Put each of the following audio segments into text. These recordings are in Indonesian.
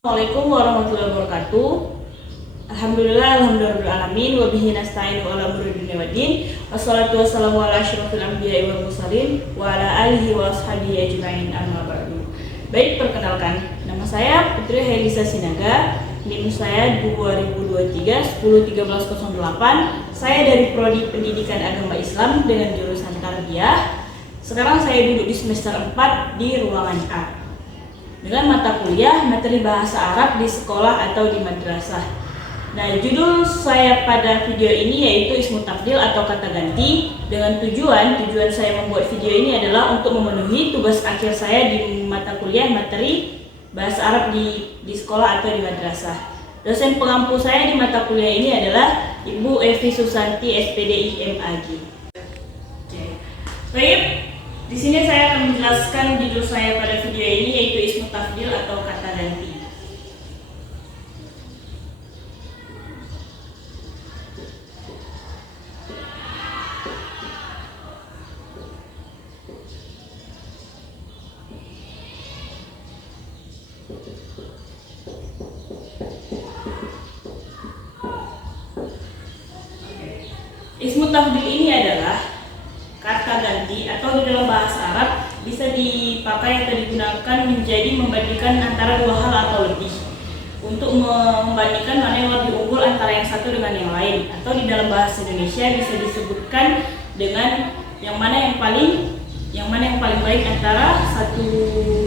Assalamualaikum warahmatullahi wabarakatuh. Alhamdulillahirabbil wa bihi nasta'inu ala umuri dunya waddin. Wassalatu wassalamu ala asyrofil anbiya'i wal mursalin wa ala alihi wa ashabihi ajma'in, amma ba'du. Baik, perkenalkan, nama saya Putri Helisa Sinaga. NIM saya 2023 101308. Saya dari Prodi Pendidikan Agama Islam dengan jurusan Tarbiyah. Sekarang saya duduk di semester 4 di ruangan A dengan mata kuliah materi bahasa Arab di sekolah atau di madrasah. Nah, judul saya pada video ini yaitu Ismu Tafdil atau kata ganti. Dengan tujuan saya membuat video ini adalah untuk memenuhi tugas akhir saya di mata kuliah materi bahasa Arab di sekolah atau di madrasah. Dosen pengampu saya di mata kuliah ini adalah Ibu Evi Susanti, SPDI MAG. Baik. Di sini saya akan menjelaskan judul saya pada video ini yaitu Ismu Tafdil atau kata ganti. Ismu Tafdil ini adalah kata ganti atau di dalam bahasa Arab bisa dipakai atau digunakan menjadi membandingkan antara dua hal atau lebih, untuk membandingkan mana yang lebih unggul antara yang satu dengan yang lain, atau di dalam bahasa Indonesia bisa disebutkan dengan yang mana yang paling baik antara satu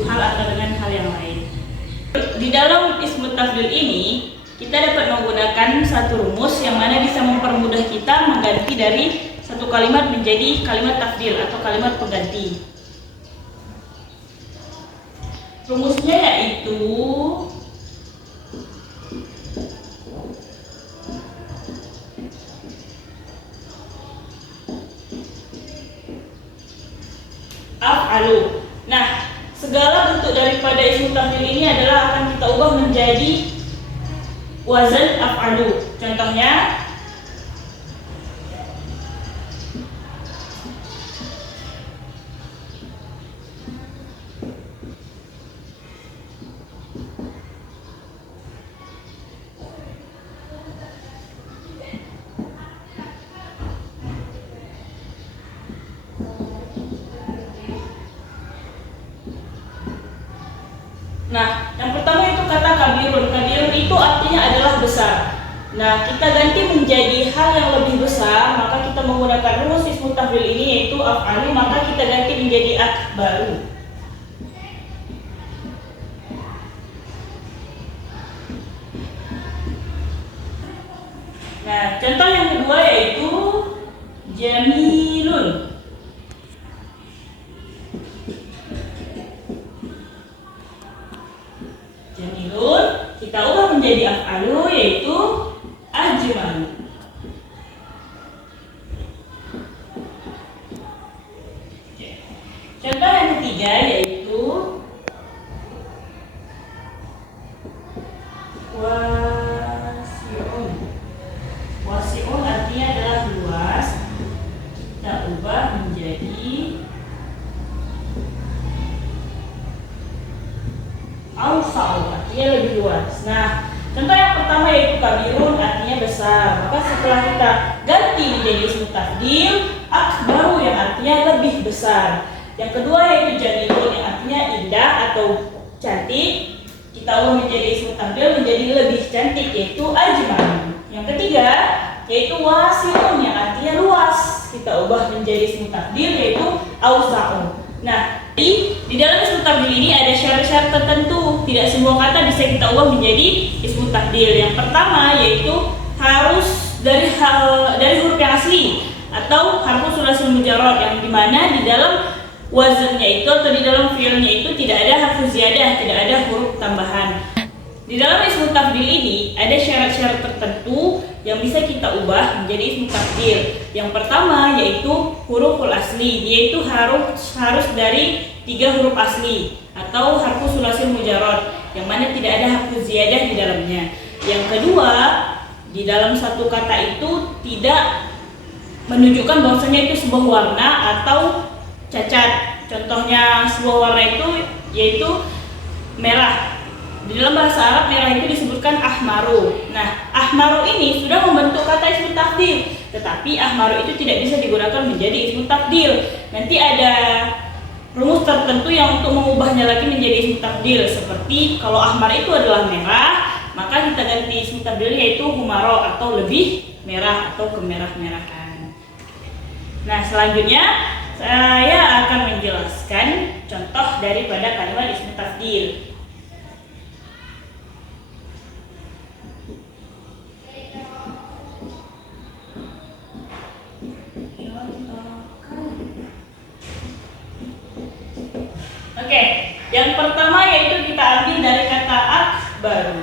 hal atau dengan hal yang lain. Di dalam Ismu Tafdil ini kita dapat menggunakan satu rumus yang mana bisa mempermudah kita mengganti dari satu kalimat menjadi kalimat tafdil atau kalimat pengganti. Rumusnya yaitu af'alu. Nah, segala bentuk daripada ismu tafdil ini adalah akan kita ubah menjadi wazan af'alu. Contohnya yang pertama itu kata kabirun. Kabirun itu artinya adalah besar. Nah, kita ganti menjadi hal yang lebih besar, maka kita menggunakan rumus ismu tafdil ini yaitu af'alu, maka kita ganti menjadi akbaru. Nah, contoh yang kedua yaitu jamilun. Jamilun kita ubah menjadi af'alu yaitu ajmal. Contoh yang ketiga yaitu wasi'un. Wasi'un artinya adalah luas. Kita ubah menjadi awsa'u, artinya lebih luas. Nah, contoh yang pertama yaitu kabirun, artinya besar. Maka setelah kita ganti menjadi ismu tafdil, akbaru yang artinya lebih besar. Yang kedua yaitu jamilun yang artinya indah atau cantik. Kita ubah menjadi ismu tafdil menjadi lebih cantik yaitu ajmal. Yang ketiga yaitu wasi'un yang artinya luas. Kita ubah menjadi ismu tafdil yaitu awsa'u. Nah, di dalam ismu tafdil ini ada syarat-syarat tertentu. Tidak semua kata bisa kita ubah menjadi ismu tafdil. Yang pertama yaitu harus dari huruf yang asli atau harfu sulasul mujarrad, yang dimana di dalam wazannya itu atau di dalam fi'ilnya itu tidak ada harfu ziyadah, tidak ada huruf tambahan. Di dalam ismu tafdil ini ada syarat-syarat tertentu yang bisa kita ubah menjadi ismu tafdil. Yang pertama yaitu huruful asli, yaitu harus dari 3 huruf asli atau harfu sulasil mujarrad, yang mana tidak ada harfu ziyadah di dalamnya. Yang kedua, di dalam satu kata itu tidak menunjukkan bahwasanya itu sebuah warna atau cacat. Contohnya sebuah warna itu yaitu merah. Di dalam bahasa Arab merah itu disebutkan ahmaru. Nah, ahmaru ini sudah membentuk kata ismu tafdil, tetapi ahmaru itu tidak bisa digunakan menjadi ismu tafdil. Nanti ada rumus tertentu yang untuk mengubahnya lagi menjadi ismu tafdil. Seperti kalau ahmar itu adalah merah, maka kita ganti ismu tafdil yaitu humaro atau lebih merah atau kemerah-merahan. Nah, selanjutnya saya akan menjelaskan contoh daripada kalimat ismu tafdil. Oke, yang pertama yaitu kita ambil dari kata akbaru.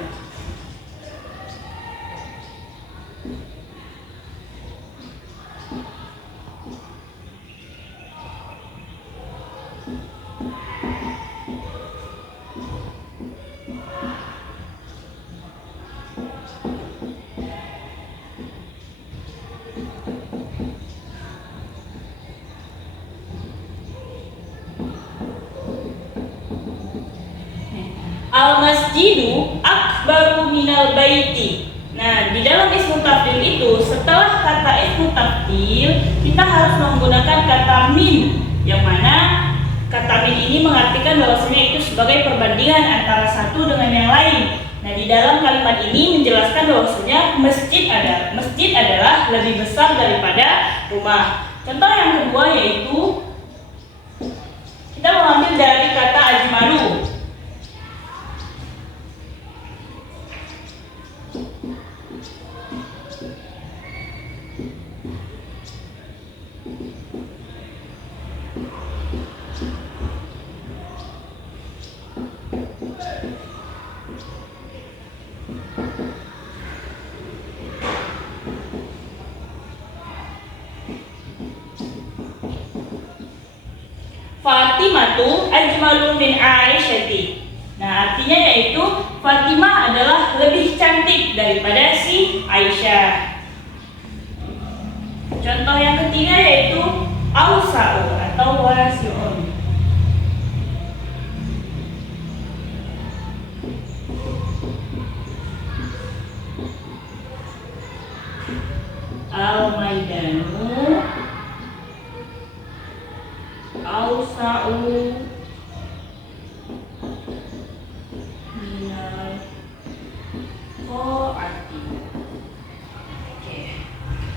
Al-masjidu akbaru minal baiti. Nah, di dalam ismu tafdil itu, setelah kata ismu tafdil, kita harus menggunakan kata min, yang mana kata min ini mengartikan bahwasanya itu sebagai perbandingan antara satu dengan yang lain. Nah, di dalam kalimat ini menjelaskan bahwasanya masjid adalah lebih besar daripada rumah. Contoh yang kedua yaitu kita mengambil dari kata ajmalu. Fatimatu ajmalu min Aisyati. Nah, artinya yaitu Fatimah adalah lebih cantik daripada si Aisyah. Contoh yang ketiga yaitu ausa'u atau wasi'un. Al-maidanu ausa'u minal qa'ati.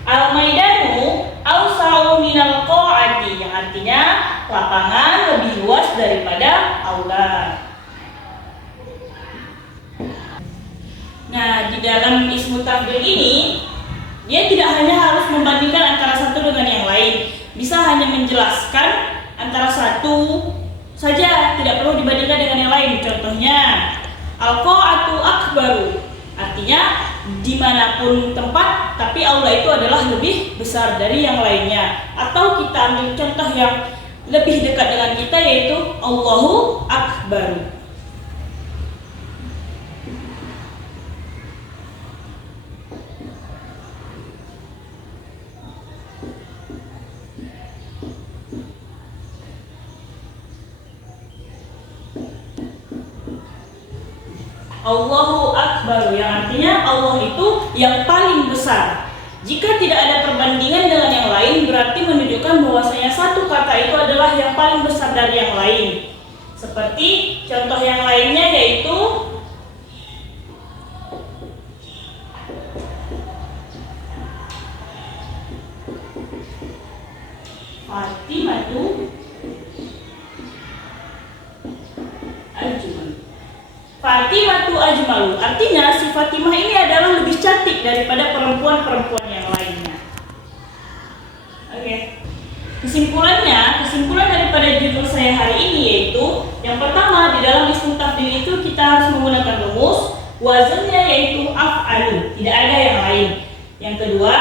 Al-maidanu ausa'u minal qa'ati, yang artinya lapangan lebih luas daripada aula. Nah, di dalam ismu tafdil ini dia tidak hanya harus membandingkan antara satu dengan yang lain, bisa hanya menjelaskan antara satu saja, tidak perlu dibandingkan dengan yang lain. Contohnya, al-qa'atu akbaru, artinya dimanapun tempat, tapi aula itu adalah lebih besar dari yang lainnya. Atau kita ambil contoh yang lebih dekat dengan kita yaitu Allahu akbaru. Allahu akbar, yang artinya Allah itu yang paling besar. Jika tidak ada perbandingan dengan yang lain, berarti menunjukkan bahwasanya satu kata itu adalah yang paling besar dari yang lain. Seperti contoh yang lainnya yaitu Fatimatu ajmalu. Fatimatu ajmalu, artinya si Fatimah ini adalah lebih cantik daripada perempuan-perempuan yang lainnya. Oke. Kesimpulan daripada judul saya hari ini yaitu yang pertama, di dalam ismu tafdil itu kita harus menggunakan rumus, wazannya yaitu af'alu, tidak ada yang lain. Yang kedua,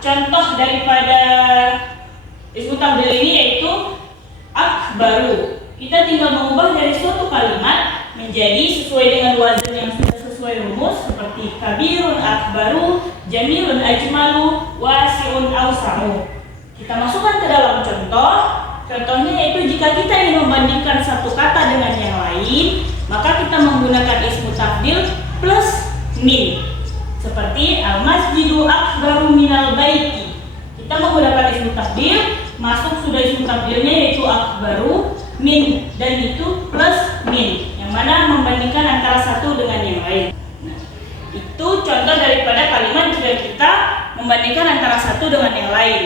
contoh daripada ismu tafdil ini yaitu akbaru. Kita tinggal mengubah dari suatu kalimat menjadi sesuai dengan wazan yang sudah sesuai rumus, seperti kabirun akbaru, jamilun ajmalu, wasi'un ausa'u. Kita masukkan ke dalam contoh. Contohnya yaitu jika kita ingin membandingkan satu kata dengan yang lain, maka kita menggunakan ismu tafdil plus min. Seperti al-masjidu akbaru minal baiti. Kita menggunakan ismu tafdil, masuk sudah ismu tafdilnya yaitu akbaru, min, dan itu plus min, yang mana membandingkan antara satu dengan yang lain. Nah, itu contoh daripada kalimat jika kita membandingkan antara satu dengan yang lain.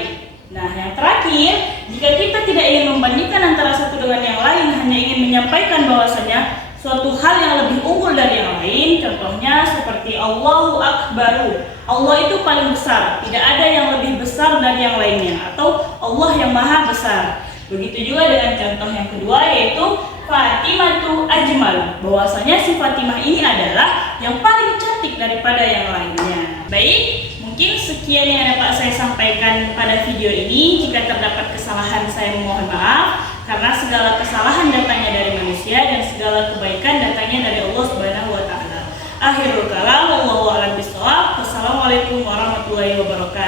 Nah, yang terakhir, jika kita tidak ingin membandingkan antara satu dengan yang lain, hanya ingin menyampaikan bahwasanya suatu hal yang lebih unggul dari yang lain, contohnya seperti Allahu Akbaru. Allah itu paling besar, tidak ada yang lebih besar dari yang lainnya, atau Allah yang maha besar. Begitu juga dengan contoh yang kedua, yaitu Fatimatu Ajmal, bahwasanya si Fatimah ini adalah yang paling cantik daripada yang lainnya. Baik, mungkin sekian yang dapat saya sampaikan pada video ini. Jika terdapat kesalahan, saya mohon maaf, karena segala kesalahan datangnya dari manusia dan segala kebaikan datangnya dari Allah Subhanahu wa taala. Akhirul kalam, wallahu a'lam bishawab. Wassalamualaikum warahmatullahi wabarakatuh.